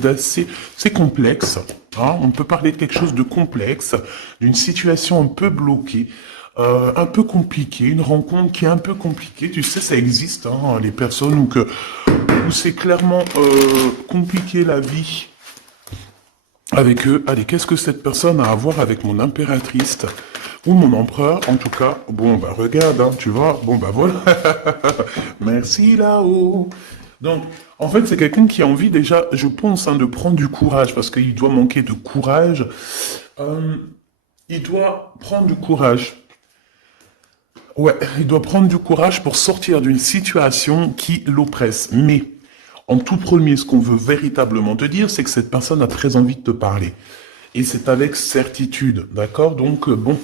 d'assez, c'est complexe, hein. On peut parler de quelque chose de complexe, d'une situation un peu bloquée, un peu compliquée, une rencontre qui est un peu compliquée. Tu sais, ça existe, hein, les personnes où c'est clairement compliqué la vie avec eux. Allez, qu'est-ce que cette personne a à voir avec mon impératrice ou mon empereur? En tout cas, bon, bah regarde, hein, tu vois, bon, bah voilà. Merci là-haut. Donc, en fait, c'est quelqu'un qui a envie déjà, je pense, hein, de prendre du courage, parce qu'il doit manquer de courage. Euh, il doit prendre du courage. Ouais, il doit prendre du courage pour sortir d'une situation qui l'oppresse. Mais, en tout premier, ce qu'on veut véritablement te dire, c'est que cette personne a très envie de te parler. Et c'est avec certitude, d'accord? Donc, bon,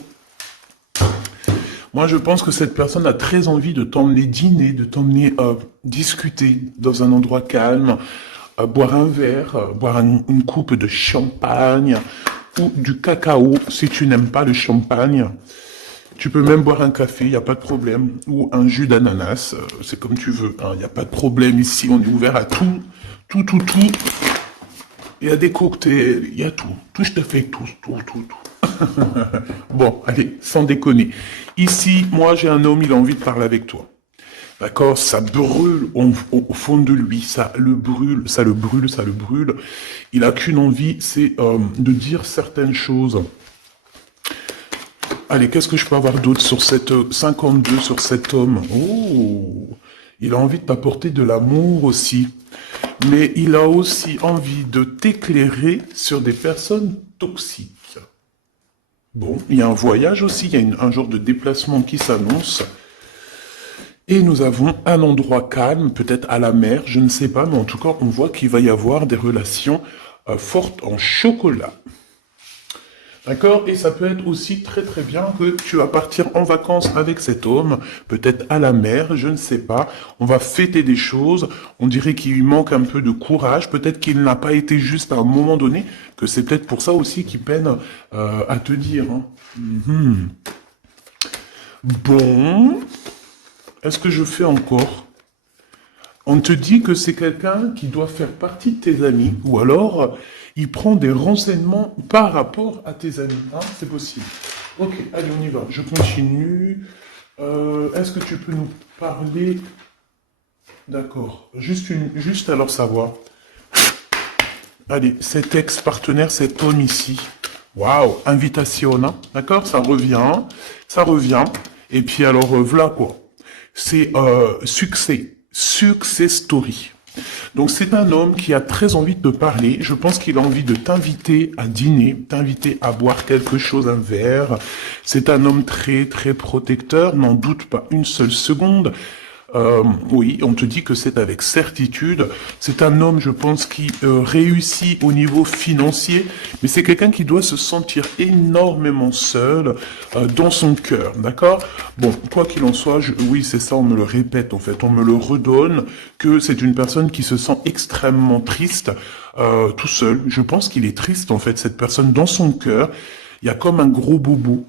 moi je pense que cette personne a très envie de t'emmener dîner, de t'emmener discuter dans un endroit calme, boire un verre, boire une coupe de champagne ou du cacao si tu n'aimes pas le champagne. Tu peux même boire un café, il n'y a pas de problème, ou un jus d'ananas, c'est comme tu veux, il n'y a pas de problème ici, on est ouvert à tout, tout, tout, tout. Il y a des cocktails, il y a tout. Tout, je te fais tout, tout, tout, tout. Bon, allez, sans déconner. Ici, moi, j'ai un homme, il a envie de parler avec toi. D'accord? Ça brûle au fond de lui, ça le brûle, ça le brûle, ça le brûle. Il a qu'une envie, c'est de dire certaines choses. Allez, qu'est-ce que je peux avoir d'autre sur cette 52 sur cet homme? Oh, il a envie de t'apporter de l'amour aussi. Mais il a aussi envie de t'éclairer sur des personnes toxiques. Bon, il y a un voyage aussi, il y a un genre de déplacement qui s'annonce. Et nous avons un endroit calme, peut-être à la mer, je ne sais pas, mais en tout cas, on voit qu'il va y avoir des relations fortes en chocolat. D'accord? Et ça peut être aussi très très bien que tu vas partir en vacances avec cet homme, peut-être à la mer, je ne sais pas. On va fêter des choses. On dirait qu'il lui manque un peu de courage. Peut-être qu'il n'a pas été juste à un moment donné, que c'est peut-être pour ça aussi qu'il peine à te dire, hein. Mhm. Bon, est-ce que je fais encore? On te dit que c'est quelqu'un qui doit faire partie de tes amis, ou alors il prend des renseignements par rapport à tes amis. Hein, c'est possible. Ok, allez, on y va. Je continue. Est-ce que tu peux nous parler? D'accord. Juste alors savoir. Allez, cet ex-partenaire, cet homme ici. Waouh, invitation, hein. D'accord, ça revient, ça revient. Et puis alors, voilà quoi. C'est succès, success story. Donc c'est un homme qui a très envie de te parler. Je pense qu'il a envie de t'inviter à dîner, t'inviter à boire quelque chose, un verre. C'est un homme très très protecteur, n'en doute pas une seule seconde. Oui, on te dit que c'est avec certitude. C'est un homme, je pense, qui réussit au niveau financier, mais c'est quelqu'un qui doit se sentir énormément seul dans son cœur, d'accord? Bon, quoi qu'il en soit, oui, c'est ça, on me le répète, en fait, on me le redonne, que c'est une personne qui se sent extrêmement triste, tout seul. Je pense qu'il est triste, en fait, cette personne, dans son cœur. Il y a comme un gros bobo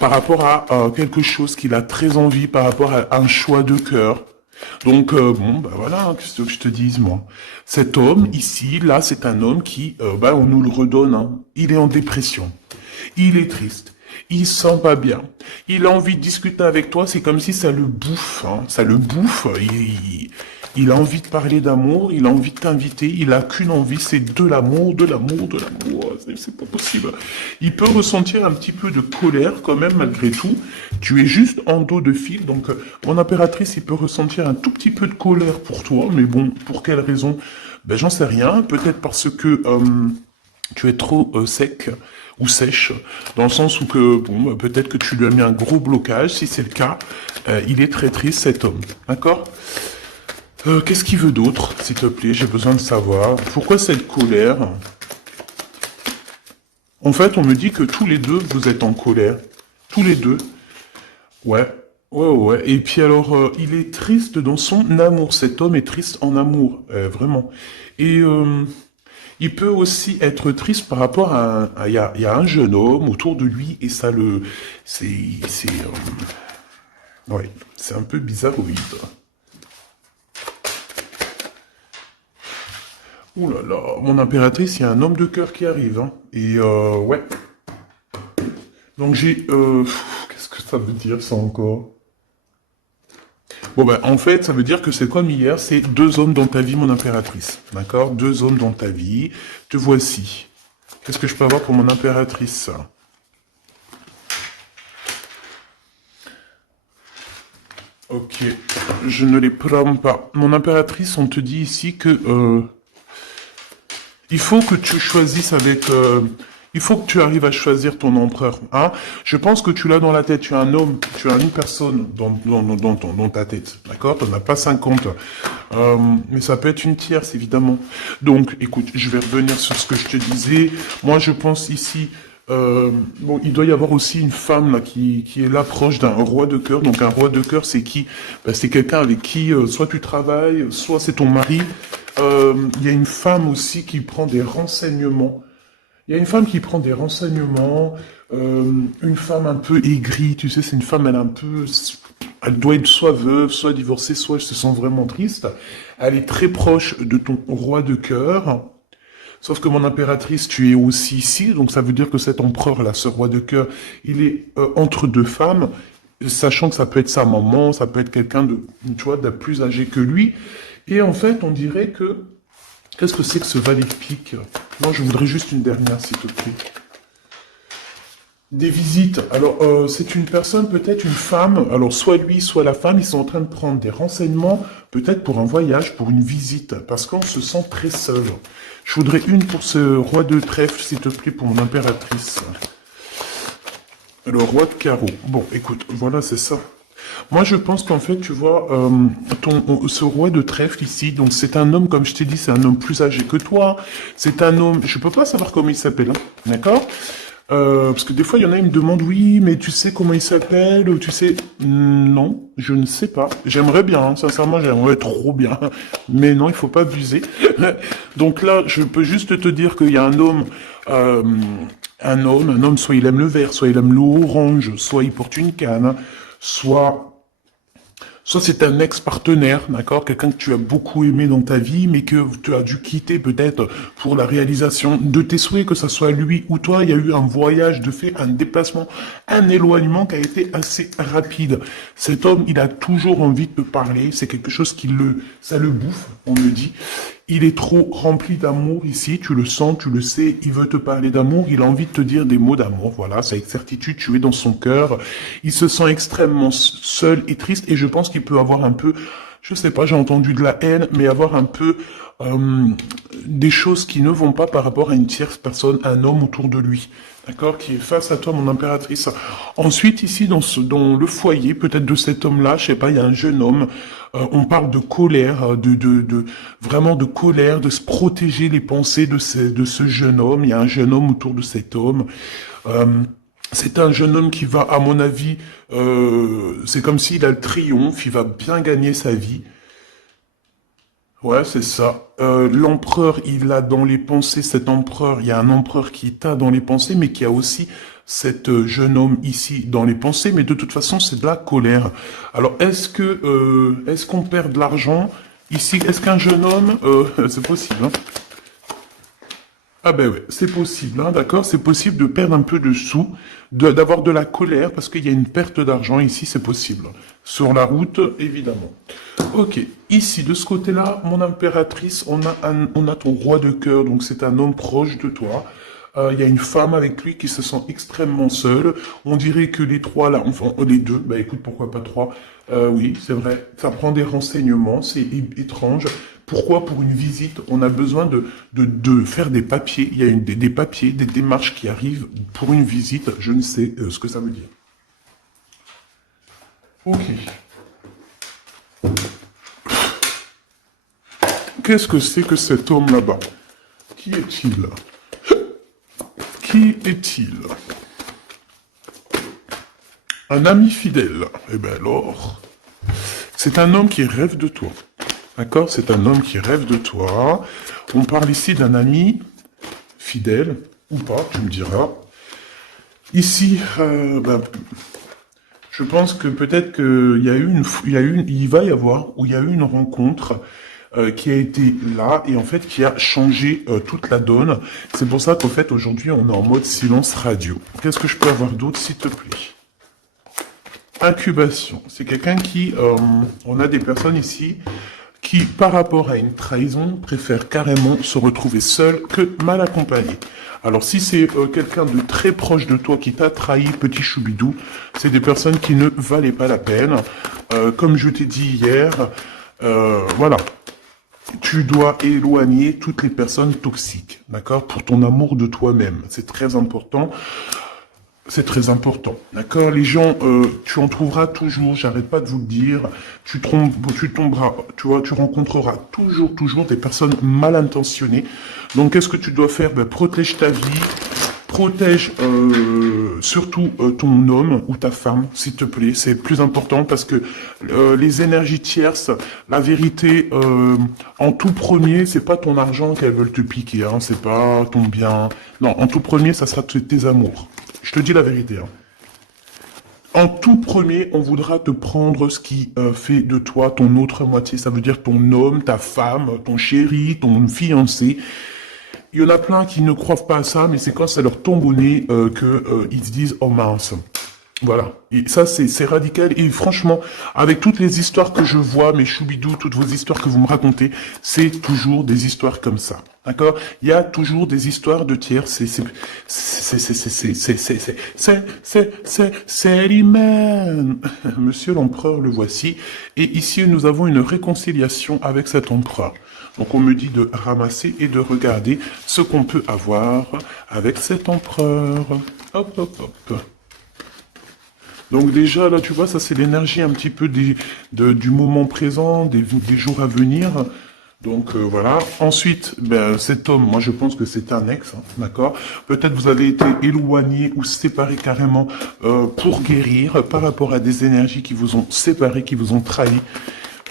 par rapport à quelque chose qu'il a très envie, par rapport à un choix de cœur. Donc, bon, bah voilà, hein, qu'est-ce que je te dise, moi. Cet homme, ici, là, c'est un homme qui, bah, on nous le redonne, hein. Il est en dépression. Il est triste. Il se sent pas bien. Il a envie de discuter avec toi, c'est comme si ça le bouffe, hein. Ça le bouffe. Il a envie de parler d'amour, il a envie de t'inviter, il a qu'une envie, c'est de l'amour, de l'amour, de l'amour. C'est pas possible. Il peut ressentir un petit peu de colère quand même malgré tout. Tu es juste en dos de fil, donc mon impératrice, il peut ressentir un tout petit peu de colère pour toi, mais bon, pour quelle raison? Ben j'en sais rien. Peut-être parce que tu es trop sec ou sèche, dans le sens où que bon, peut-être que tu lui as mis un gros blocage. Si c'est le cas, il est très triste cet homme. D'accord? Qu'est-ce qu'il veut d'autre, s'il te plaît? J'ai besoin de savoir. Pourquoi cette colère? En fait, on me dit que tous les deux, vous êtes en colère. Tous les deux. Ouais. Ouais, ouais. Et puis alors, il est triste dans son amour. Cet homme est triste en amour. Vraiment. Et il peut aussi être triste par rapport il y a un jeune homme autour de lui et ça le... ouais, c'est un peu bizarroïde. Ouh là là, mon impératrice, il y a un homme de cœur qui arrive, hein. Et ouais. Donc j'ai... qu'est-ce que ça veut dire, ça encore? Bon, ben, en fait, ça veut dire que c'est comme hier, c'est deux hommes dans ta vie, mon impératrice. D'accord? Deux hommes dans ta vie. Te voici. Qu'est-ce que je peux avoir pour mon impératrice? Ok, je ne les prends pas. Mon impératrice, on te dit ici que il faut que tu choisisses avec... il faut que tu arrives à choisir ton empereur. Hein. Je pense que tu l'as dans la tête. Tu as un homme, tu as une personne dans ta tête. D'accord? Tu n'en as pas 50. Mais ça peut être une tierce, évidemment. Donc, écoute, je vais revenir sur ce que je te disais. Moi, je pense ici... bon, il doit y avoir aussi une femme là qui est là proche d'un roi de cœur. Donc un roi de cœur, c'est qui? Ben, c'est quelqu'un avec qui soit tu travailles, soit c'est ton mari. Il y a une femme aussi qui prend des renseignements. Il y a une femme qui prend des renseignements, une femme un peu aigrie, tu sais, c'est une femme, elle est un peu, elle doit être soit veuve, soit divorcée, soit elle se sent vraiment triste. Elle est très proche de ton roi de cœur. Sauf que mon impératrice, tu es aussi ici, donc ça veut dire que cet empereur-là, ce roi de cœur, il est entre deux femmes, sachant que ça peut être sa maman, ça peut être quelqu'un de, tu vois, de plus âgé que lui. Et en fait, on dirait que, qu'est-ce que c'est que ce valet de pique? Moi, je voudrais juste une dernière, s'il te plaît. Des visites. Alors, c'est une personne, peut-être une femme. Alors, soit lui, soit la femme, ils sont en train de prendre des renseignements, peut-être pour un voyage, pour une visite, parce qu'on se sent très seul. Je voudrais une pour ce roi de trèfle, s'il te plaît, pour mon impératrice. Le roi de carreau. Bon, écoute, voilà, c'est ça. Moi, je pense qu'en fait, tu vois, ce roi de trèfle ici, donc c'est un homme, comme je t'ai dit, c'est un homme plus âgé que toi. C'est un homme, je peux pas savoir comment il s'appelle, hein, d'accord? Parce que des fois, il y en a, ils me demandent, oui, mais tu sais comment il s'appelle, ou tu sais... Non, je ne sais pas. J'aimerais bien, hein, sincèrement, j'aimerais trop bien. Mais non, il faut pas abuser. Donc là, je peux juste te dire qu'il y a un homme, soit il aime le vert, soit il aime l'orange, soit il porte une canne, soit c'est un ex-partenaire, d'accord, quelqu'un que tu as beaucoup aimé dans ta vie, mais que tu as dû quitter peut-être pour la réalisation de tes souhaits, que ce soit lui ou toi, il y a eu un voyage de fait, un déplacement, un éloignement qui a été assez rapide. Cet homme, il a toujours envie de te parler, c'est quelque chose ça le bouffe, on le dit. Il est trop rempli d'amour ici, tu le sens, tu le sais, il veut te parler d'amour, il a envie de te dire des mots d'amour, voilà, c'est avec certitude, tu es dans son cœur. Il se sent extrêmement seul et triste et je pense qu'il peut avoir un peu, je sais pas, j'ai entendu de la haine, mais avoir un peu des choses qui ne vont pas par rapport à une tierce personne, un homme autour de lui. D'accord, qui est face à toi, mon impératrice. Ensuite, ici, dans le foyer, peut-être de cet homme-là, je sais pas, il y a un jeune homme. On parle de colère, vraiment de colère, de se protéger les pensées de ce jeune homme. Il y a un jeune homme autour de cet homme. Euh, c'est un jeune homme qui va, à mon avis, c'est comme s'il a le triomphe, il va bien gagner sa vie. Ouais, c'est ça. L'empereur, il a dans les pensées, cet empereur, il y a un empereur qui t'a dans les pensées, mais qui a aussi cet jeune homme ici dans les pensées, mais de toute façon, c'est de la colère. Alors, est-ce qu'on perd de l'argent ici? Est-ce qu'un jeune homme, c'est possible, hein? Ah ben oui, c'est possible, hein, d'accord? C'est possible de perdre un peu de sous, d'avoir de la colère, parce qu'il y a une perte d'argent ici, c'est possible. Sur la route, évidemment. Ok, ici, de ce côté-là, mon impératrice, on a ton roi de cœur, donc c'est un homme proche de toi. Il y a une femme avec lui qui se sent extrêmement seule. On dirait que les trois là, enfin les deux, bah écoute, pourquoi pas trois? Oui, c'est vrai, ça prend des renseignements, c'est étrange. Pourquoi pour une visite, on a besoin de faire des papiers? Il y a des papiers, des démarches qui arrivent pour une visite, je ne sais ce que ça veut dire. Ok. Qu'est-ce que c'est que cet homme là-bas? Qui est-il? Qui est-il? Un ami fidèle. Eh bien alors, c'est un homme qui rêve de toi. D'accord? C'est un homme qui rêve de toi. On parle ici d'un ami fidèle, ou pas, tu me diras. Ici, je pense que peut-être qu'il y a eu il va y avoir, ou il y a eu une rencontre. qui a été là et en fait qui a changé toute la donne. C'est pour ça qu'en fait aujourd'hui on est en mode silence radio. Qu'est-ce que je peux avoir d'autre s'il te plaît? Incubation. C'est quelqu'un qui... on a des personnes ici qui, par rapport à une trahison, préfèrent carrément se retrouver seul que mal accompagné. Alors si c'est quelqu'un de très proche de toi qui t'a trahi, petit choubidou, c'est des personnes qui ne valaient pas la peine. Comme je t'ai dit hier, voilà. Tu dois éloigner toutes les personnes toxiques, d'accord? Pour ton amour de toi-même. C'est très important. C'est très important, d'accord? Les gens, tu en trouveras toujours, j'arrête pas de vous le dire, tu tomberas, tu vois, tu rencontreras toujours des personnes mal intentionnées. Donc, qu'est-ce que tu dois faire? Ben, protège ta vie, protège surtout ton homme ou ta femme, s'il te plaît. C'est plus important parce que les énergies tierces, la vérité, en tout premier, c'est pas ton argent qu'elles veulent te piquer, hein, c'est pas ton bien. Non, en tout premier, ça sera tes amours. Je te dis la vérité. Hein. En tout premier, on voudra te prendre ce qui fait de toi ton autre moitié. Ça veut dire ton homme, ta femme, ton chéri, ton fiancé. Il y en a plein qui ne croient pas à ça, mais c'est quand ça leur tombe au nez qu'ils se disent « Oh mince ». Voilà. Et ça, c'est radical. Et franchement, avec toutes les histoires que je vois, mes choubidous, toutes vos histoires que vous me racontez, c'est toujours des histoires comme ça. D'accord? Il y a toujours des histoires de tiers. C'est l'humain. Monsieur l'empereur, le voici. Et ici, nous avons une réconciliation avec cet empereur. Donc, on me dit de ramasser et de regarder ce qu'on peut avoir avec cet empereur. Hop, hop, hop. Donc déjà, là, tu vois, ça c'est l'énergie un petit peu du moment présent, des jours à venir. Donc voilà. Ensuite, ben, cet homme, moi je pense que c'est un ex, hein, d'accord? Peut-être vous avez été éloigné ou séparé carrément pour guérir par rapport à des énergies qui vous ont séparé, qui vous ont trahi.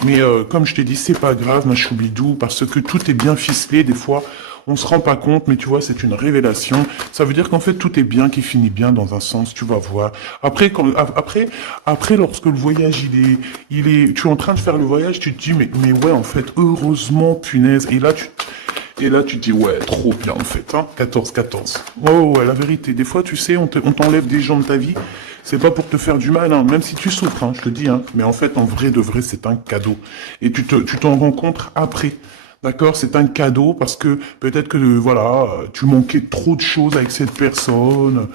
Mais comme je t'ai dit, c'est pas grave, ma choubidou, parce que tout est bien ficelé. Des fois, on se rend pas compte, mais tu vois, c'est une révélation. Ça veut dire qu'en fait, tout est bien, qui finit bien dans un sens, tu vas voir. Après, lorsque le voyage, tu es en train de faire le voyage, tu te dis, mais ouais, en fait, heureusement, punaise. Et là, tu te dis, ouais, trop bien, en fait, hein, 14-14. Ouais, la vérité. Des fois, tu sais, on t'enlève des gens de ta vie. C'est pas pour te faire du mal, hein, même si tu souffres, hein, je te dis, hein. Mais en fait, en vrai de vrai, c'est un cadeau. Et tu t'en rends compte après. D'accord, c'est un cadeau parce que peut-être que voilà, tu manquais trop de choses avec cette personne.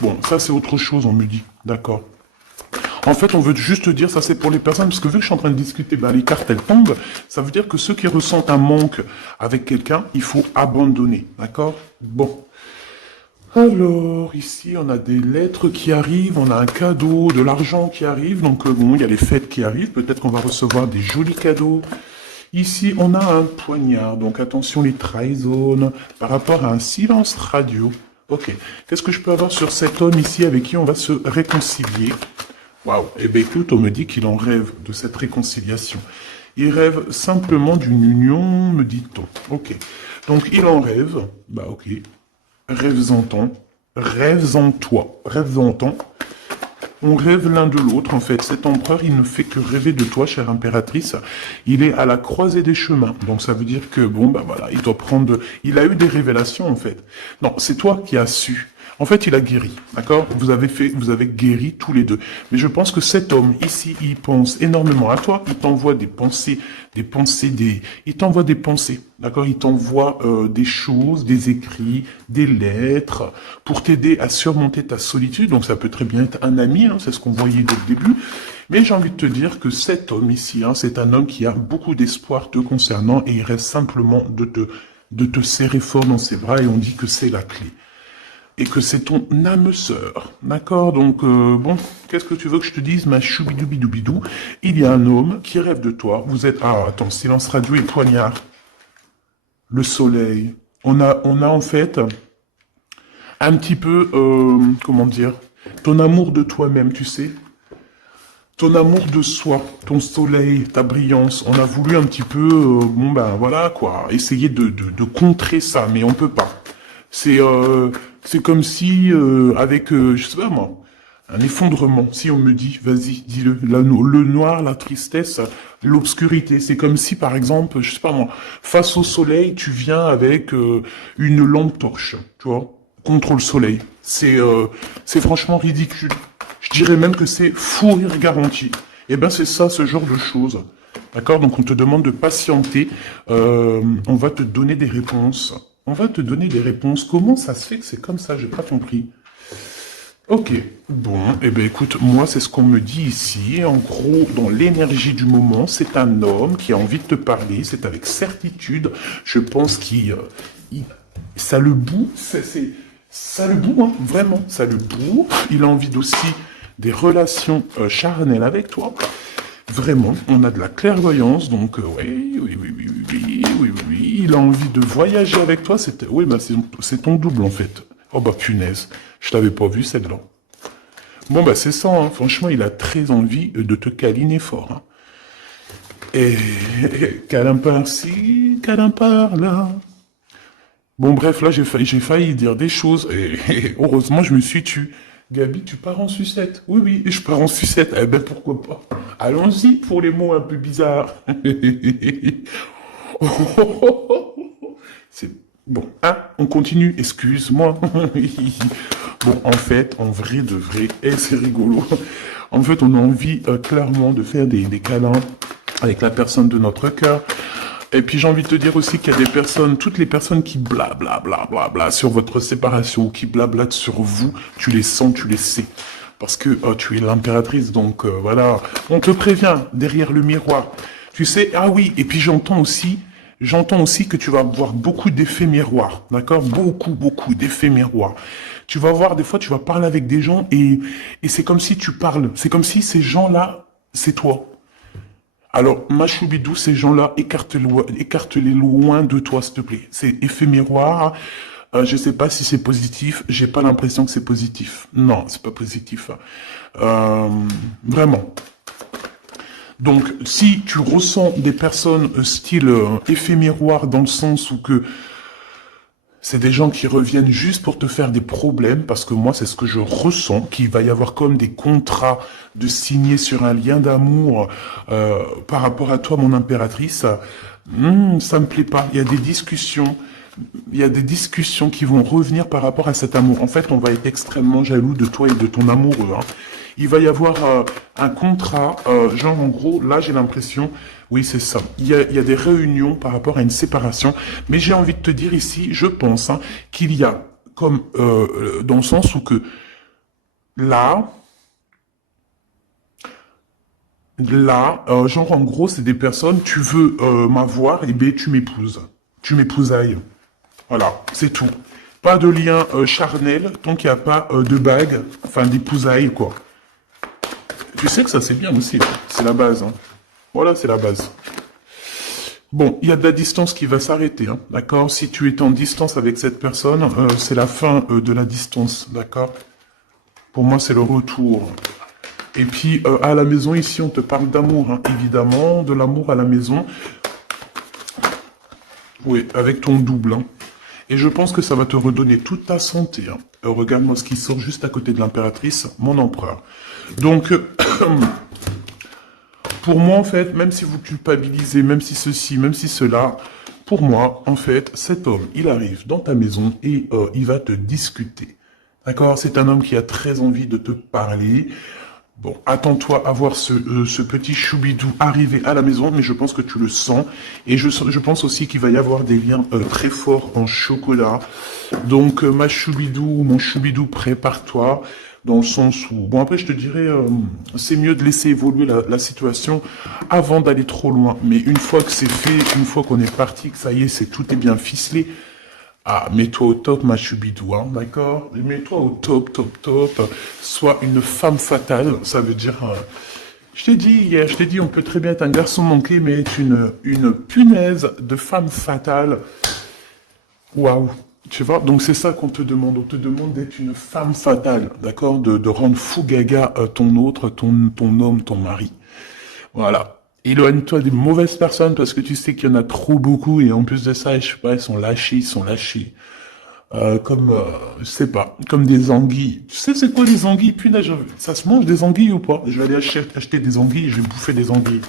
Bon, ça c'est autre chose, on me dit. D'accord. En fait, on veut juste dire, ça c'est pour les personnes, parce que vu que je suis en train de discuter, ben, les cartes elles tombent, ça veut dire que ceux qui ressentent un manque avec quelqu'un, il faut abandonner. D'accord? Bon. Alors, ici, on a des lettres qui arrivent, on a un cadeau, de l'argent qui arrive. Donc, bon, il y a les fêtes qui arrivent. Peut-être qu'on va recevoir des jolis cadeaux. Ici, on a un poignard. Donc, attention, les trahisons par rapport à un silence radio. Ok. Qu'est-ce que je peux avoir sur cet homme ici avec qui on va se réconcilier? Waouh. Eh bien, écoute, on me dit qu'il en rêve de cette réconciliation. Il rêve simplement d'une union, me dit-on. Ok. Donc, il en rêve. Bah, ok. Rêves-en-ton, rêves-en-toi, rêves-en-ton. On rêve l'un de l'autre, en fait. Cet empereur, il ne fait que rêver de toi, chère impératrice. Il est à la croisée des chemins. Donc, ça veut dire que, bon, bah voilà, il doit prendre... Il a eu des révélations, en fait. Non, c'est toi qui as su. En fait, il a guéri, d'accord? Vous avez guéri tous les deux. Mais je pense que cet homme, ici, il pense énormément à toi. Il t'envoie il t'envoie des pensées, d'accord? Il t'envoie des choses, des écrits, des lettres, pour t'aider à surmonter ta solitude. Donc, ça peut très bien être un ami, hein, c'est ce qu'on voyait dès le début. Mais j'ai envie de te dire que cet homme ici, hein, c'est un homme qui a beaucoup d'espoir te concernant et il reste simplement de te serrer fort dans ses bras et on dit que c'est la clé. Et que c'est ton âme sœur, d'accord? Donc, bon, qu'est-ce que tu veux que je te dise, ma choubidoubidou? Il y a un homme qui rêve de toi. Vous êtes... Ah, attends, silence radio et poignard. Le soleil. On a en fait un petit peu, comment dire, ton amour de toi-même, tu sais? Ton amour de soi, ton soleil, ta brillance. On a voulu un petit peu, bon ben voilà quoi, essayer de contrer ça, mais on peut pas. C'est comme si, avec, je sais pas moi, Un effondrement, si on me dit, vas-y, dis-le, le noir, la tristesse, l'obscurité. C'est comme si, par exemple, je sais pas moi, face au soleil, tu viens avec une lampe torche, tu vois, contre le soleil. C'est franchement ridicule. Je dirais même que c'est fou rire garanti. Eh ben c'est ça, ce genre de choses. D'accord? Donc on te demande de patienter. On va te donner des réponses. On va te donner des réponses. Comment ça se fait que c'est comme ça? J'ai pas compris. Ok, bon, eh ben écoute, moi c'est ce qu'on me dit ici. En gros, dans l'énergie du moment, c'est un homme qui a envie de te parler, c'est avec certitude. Je pense ça le boue, ça le boue, hein, vraiment, ça le boue. Il a envie aussi des relations charnelles avec toi. Vraiment, on a de la clairvoyance, donc oui. Il a envie de voyager avec toi. Oui, bah c'est ton double en fait. Oh bah punaise, je t'avais pas vu celle-là. Bon bah c'est ça, hein. Franchement, il a très envie de te câliner fort. Hein. Et câlin par-ci, câlin par-là. Bon bref, là j'ai failli dire des choses et heureusement je me suis tu. Gabi, tu pars en sucette. Oui, je pars en sucette. Eh ben pourquoi pas. Allons-y pour les mots un peu bizarres. C'est bon, hein, on continue, excuse-moi. Bon, en fait, en vrai de vrai, c'est rigolo. En fait, on a envie clairement de faire des câlins avec la personne de notre cœur. Et puis j'ai envie de te dire aussi qu'il y a des personnes, toutes les personnes qui bla sur votre séparation, qui blablatent sur vous, tu les sens, tu les sais. Parce que tu es l'impératrice, donc voilà. On te prévient derrière le miroir. Tu sais, ah oui, et puis j'entends aussi que tu vas avoir beaucoup d'effets miroirs, d'accord? Beaucoup d'effets miroirs. Tu vas voir, des fois, tu vas parler avec des gens et c'est comme si tu parles. C'est comme si ces gens-là, c'est toi. Alors, ma choubidou, ces gens-là, écarte-les loin de toi, s'il te plaît. C'est effet miroir. Je sais pas si c'est positif. J'ai pas l'impression que c'est positif. Non, c'est pas positif. Vraiment. Donc, si tu ressens des personnes style effet miroir dans le sens où que c'est des gens qui reviennent juste pour te faire des problèmes, parce que moi, c'est ce que je ressens, qu'il va y avoir comme des contrats de signer sur un lien d'amour par rapport à toi, mon impératrice. Ça me plaît pas. Il y a des discussions qui vont revenir par rapport à cet amour. En fait, on va être extrêmement jaloux de toi et de ton amoureux. Hein. Il va y avoir un contrat, genre en gros, là j'ai l'impression, oui c'est ça, il y a des réunions par rapport à une séparation, mais j'ai envie de te dire ici, je pense, hein, qu'il y a comme, dans le sens où que là, genre en gros c'est des personnes, tu veux m'avoir, et bien tu m'épouses, tu m'épousailles, voilà, c'est tout. Pas de lien charnel, tant qu'il n'y a pas de bague, enfin d'épousailles quoi. Tu sais que ça c'est bien aussi, c'est la base. Hein. Voilà, c'est la base. Bon, il y a de la distance qui va s'arrêter, hein, d'accord? Si tu es en distance avec cette personne, c'est la fin de la distance, d'accord? Pour moi, c'est le retour. Et puis, à la maison, ici, on te parle d'amour, hein, évidemment, de l'amour à la maison. Oui, avec ton double. Hein. Et je pense que ça va te redonner toute ta santé. Hein. Regarde-moi ce qui sort juste à côté de l'impératrice, mon empereur. Donc, pour moi, en fait, même si vous culpabilisez, même si ceci, même si cela, pour moi, en fait, cet homme, il arrive dans ta maison et il va te discuter. D'accord? C'est un homme qui a très envie de te parler. Bon, attends-toi à voir ce petit choubidou arriver à la maison, mais je pense que tu le sens. Et je pense aussi qu'il va y avoir des liens très forts en chocolat. Donc, ma choubidou, mon choubidou, prépare-toi. Dans le sens où... Bon, après, je te dirais, c'est mieux de laisser évoluer la situation avant d'aller trop loin. Mais une fois que c'est fait, une fois qu'on est parti, que ça y est, tout est bien ficelé, ah, mets-toi au top, ma chubidou, hein, d'accord? Mets-toi au top. Sois une femme fatale, ça veut dire... je t'ai dit hier, on peut très bien être un garçon manqué, mais être une punaise de femme fatale. Waouh! Tu vois, donc c'est ça qu'on te demande. On te demande d'être une femme fatale, d'accord? De rendre fou gaga ton autre, ton homme, ton mari. Voilà. Éloigne-toi des mauvaises personnes parce que tu sais qu'il y en a trop beaucoup et en plus de ça, je sais pas, ils sont lâchés. Je sais pas, comme des anguilles. Tu sais c'est quoi les anguilles? Punaise, ça se mange des anguilles ou pas? Je vais aller acheter des anguilles et je vais bouffer des anguilles.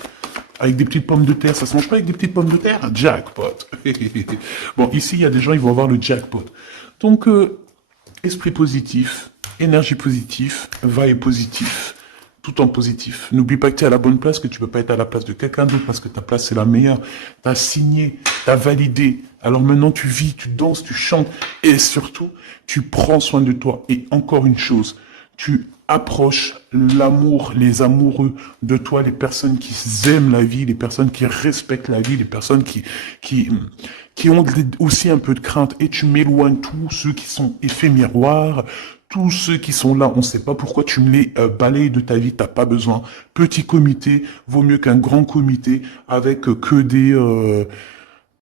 Avec des petites pommes de terre, ça se mange pas avec des petites pommes de terre? Jackpot. Bon, ici, il y a des gens, ils vont avoir le jackpot. Donc, esprit positif, énergie positive, vibe positif, tout en positif. N'oublie pas que tu es à la bonne place, que tu peux pas être à la place de quelqu'un d'autre parce que ta place c'est la meilleure. Tu as signé, tu as validé. Alors maintenant tu vis, tu danses, tu chantes et surtout tu prends soin de toi. Et encore une chose, tu approches l'amour, les amoureux de toi, les personnes qui aiment la vie, les personnes qui respectent la vie, les personnes qui, qui ont aussi un peu de crainte. Et tu m'éloignes tous ceux qui sont effets miroirs, tous ceux qui sont là, on ne sait pas pourquoi tu me les balayes de ta vie, t'as pas besoin. Petit comité vaut mieux qu'un grand comité avec que des